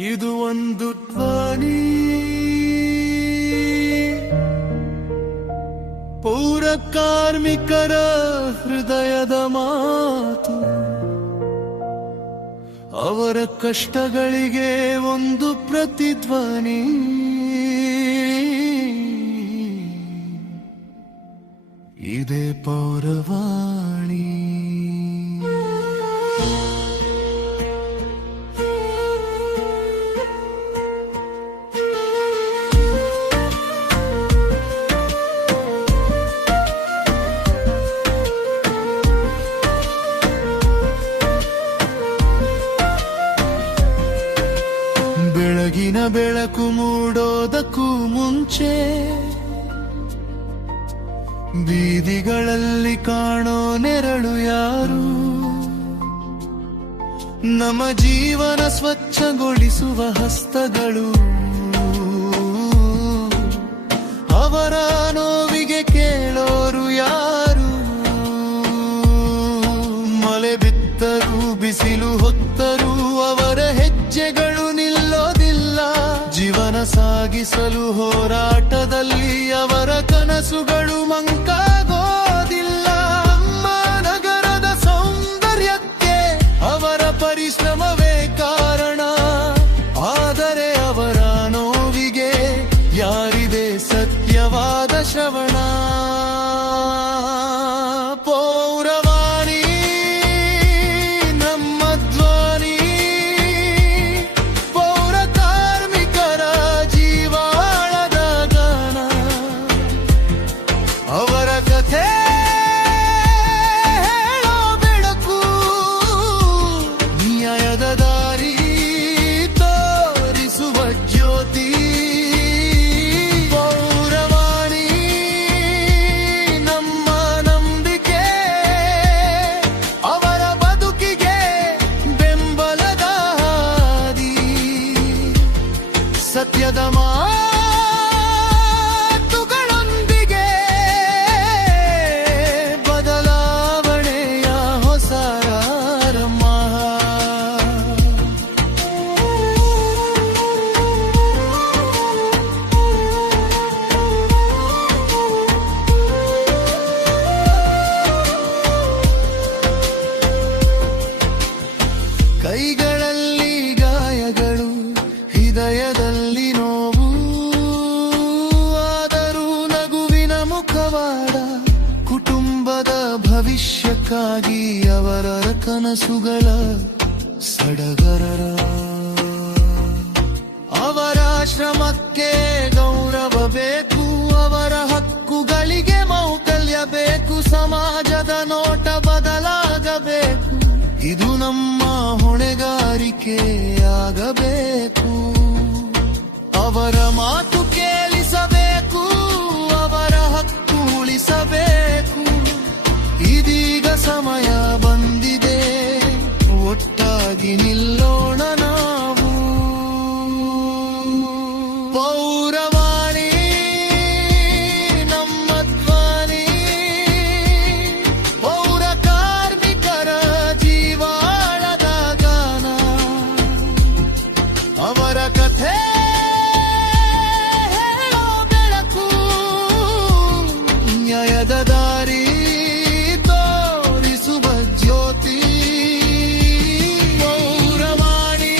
ಇದು ಒಂದು ಧ್ವನಿ, ಪೌರ ಕಾರ್ಮಿಕರ ಹೃದಯದ ಮಾತು. ಅವರ ಕಷ್ಟಗಳಿಗೆ ಒಂದು ಪ್ರತಿಧ್ವನಿ. ಇದೇ ಪೌರವಾಣಿ. ಬೆಳಗಿನ ಬೆಳಕು ಮೂಡೋದಕ್ಕೂ ಮುಂಚೆ ಬೀದಿಗಳಲ್ಲಿ ಕಾಣೋ ನೆರಳು ಯಾರು? ನಮ್ಮ ಜೀವನ ಸ್ವಚ್ಛಗೊಳಿಸುವ ಹಸ್ತಗಳು. ಅವರ ನೋವಿಗೆ ಕೇಳೋರು ಯಾರು? ಮಳೆ ಬಿತ್ತರೂ ಬಿಸಿಲು ಹೊತ್ತರೂ ಅವರ ಹೆಜ್ಜೆಗಳು ನಿಲ್ಲೋದಿಲ್ಲ. ಜೀವನ ಸಾಗಿಸಲು ಹೋರಾಟದಲ್ಲಿ ಅವರ ಕನಸುಗಳು ಮಂಕಾಗೋದಿಲ್ಲ. ನಮ್ಮ ನಗರದ ಸೌಂದರ್ಯಕ್ಕೆ ಅವರ ಪರಿಶ್ರಮವೇ ಕಾರಣ. ಆದರೆ ಅವರ ನೋವಿಗೆ ಯಾರಿದೆ ಸತ್ಯವಾದ ಶ್ರವಣ? ಪೌರವಾಣಿ ನಮ್ಮ ಧ್ವನಿ, ಪೌರ ಕಾರ್ಮಿಕರ ಜೀವಾಳದ ಗಾನ. ಅವರ ಕಥೆ ಹೇಳೋ ಬೆಳಕು, ನ್ಯಾಯದ ದಾರಿ ತೋರಿಸುವ ಜ್ಯೋತಿ. ಪೌರವಾಣಿ ನಮ್ಮ ನಂಬಿಕೆ, ಅವರ ಬದುಕಿಗೆ ಬೆಂಬಲದ ಹಾದಿ. ಸತ್ಯದ ಮಾತುಗಳೊಂದಿಗೆ ಬದಲಾವಣೆಯ ಹೊಸ ಆರಂಭ. ಕೈಗಳಲ್ಲಿ ಗಾಯಗಳು, ಹೃದಯದಲ್ಲಿ ನೋವು, ಆದರೂ ನಗುವಿನ ಮುಖವಾಡ. ಕುಟುಂಬದ ಭವಿಷ್ಯಕ್ಕಾಗಿ ಅವರ ಕನಸುಗಳ ಸಡಗರ. ಅವರ ಶ್ರಮಕ್ಕೆ ಗೌರವ ಬೇಕು, ಅವರ ಹಕ್ಕುಗಳಿಗೆ ಮೌಲ್ಯ ಬೇಕು. ಸಮಾಜದ ನೋಟ ಬದಲಾಗಬೇಕು, ಇದು ನಮ್ಮ ಹೊಣೆಗಾರಿಕೆ ಆಗಬೇಕು. ಅವರ ಮಾತು ಕೇಳಿಸಬೇಕು, ಅವರ ಹಕ್ಕು ಉಳಿಸಬೇಕು. ಇದೀಗ ಸಮಯ ಬಂದಿದೆ, ಒಟ್ಟಾಗಿ ನಿಲ್ಲೋಣ ನಾವು. ಪೌರವಾಣಿ ನಮ್ಮ ಧ್ವನಿ, ಪೌರ ಕಾರ್ಮಿಕರ ಜೀವಾಳದ ಗಾನ. ಅವರ ಕಥೆ ಹೇಳೋ ಬೆಳಕು, ನ್ಯಾಯದ ದಾರಿ ತೋರಿಸುವ ಜ್ಯೋತಿ. ಪೌರವಾಣಿ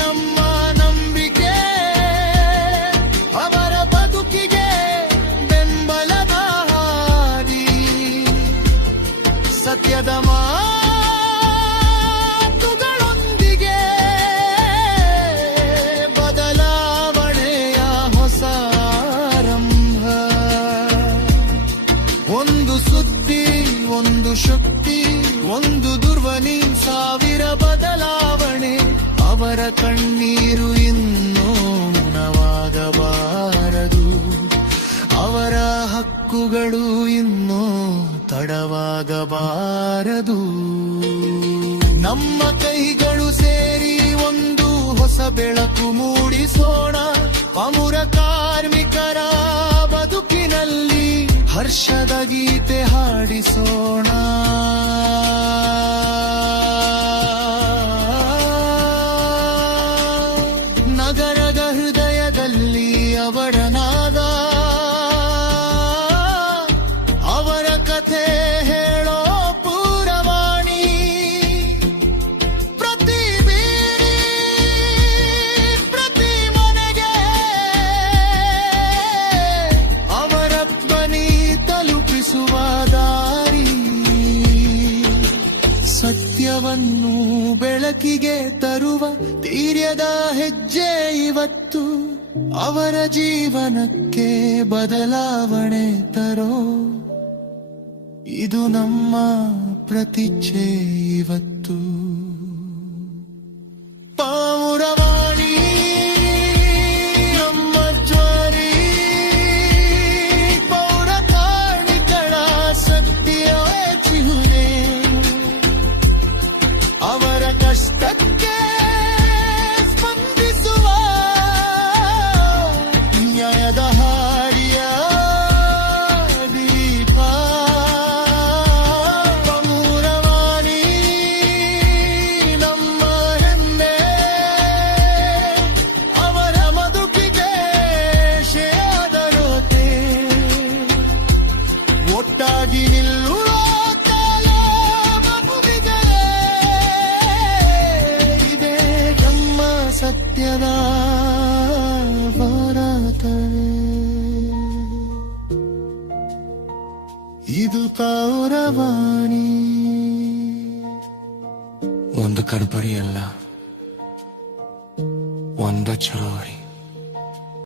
ನಮ್ಮ ನಂಬಿಕೆ, ಅವರ ಬದುಕಿಗೆ ಬೆಂಬಲದ ಹಾದಿ. ಸತ್ಯದ ಮಾತುಗಳೊಂದಿಗೆ ಬದಲಾವಣೆಯ ಹೊಸ ಆರಂಭ. ಒಂದು ಸುದ್ದಿ, ಒಂದು ಶಕ್ತಿ, ಒಂದು ಧ್ವನಿ, ಸಾವಿರ ಬದಲಾವಣೆ. ಅವರ ಕಣ್ಣೀರು ಇನ್ನೂ ಮೌನವಾಗಬಾರದು, ಅವರ ಹಕ್ಕುಗಳು ಇನ್ನೂ ತಡವಾಗಬಾರದು. ನಮ್ಮ ಕೈಗಳು ಸೇರಿ ಒಂದು ಹೊಸ ಬೆಳಕು ಮೂಡಿಸೋಣ. ಪೌರ ಕಾರ್ಮಿಕರ ಬದುಕಿನಲ್ಲಿ ಹರ್ಷದ ಗೀತೆ ಹಾಡಿಸೋಣ. ಸತ್ಯವನ್ನು ಬೆಳಕಿಗೆ ತರುವ ಧೈರ್ಯದ ಹೆಜ್ಜೆ ಇವತ್ತು ಅವರ ಜೀವನಕ್ಕೆ ಬದಲಾವಣೆ ತರೋ ಇದು ನಮ್ಮ ಪ್ರತಿಚ್ಛೆ ಇವತ್ತು. ಪೌರವಾಣಿ ನಮ್ಮ ಜ್ವಾರಿ, ಪೌರ ಕಾರ್ಮಿಕರ ಸತ್ಯವೇ ಚಿಹ್ನೆ, ಅವರ ಕಷ್ಟಕ್ಕೆ ಸ್ಪಂದಿಸುವ ನ್ಯಾಯದ ಹಾಡಿಯ ದೀಪ. ಪೌರವಾಣಿ ನಮ್ಮ ಹೆಮ್ಮೆ, ಅವರ ಬದುಕಿಗೆ ಶ್ರೇಯದರೋತೆ ಒಟ್ಟಾಗಿ ನಿಲ್ಲುವ ಕಾಲ ಮಗುವಿಗಳೇ, ಇದೇ ನಮ್ಮ ಸತ್ಯದ ಭಾರತವೇ. ಇದು ಪೌರವಾಣಿ. ಒಂದು ಕಡ್ಬರಿಯಲ್ಲ, ಒಂದು ಚಳವಳಿ.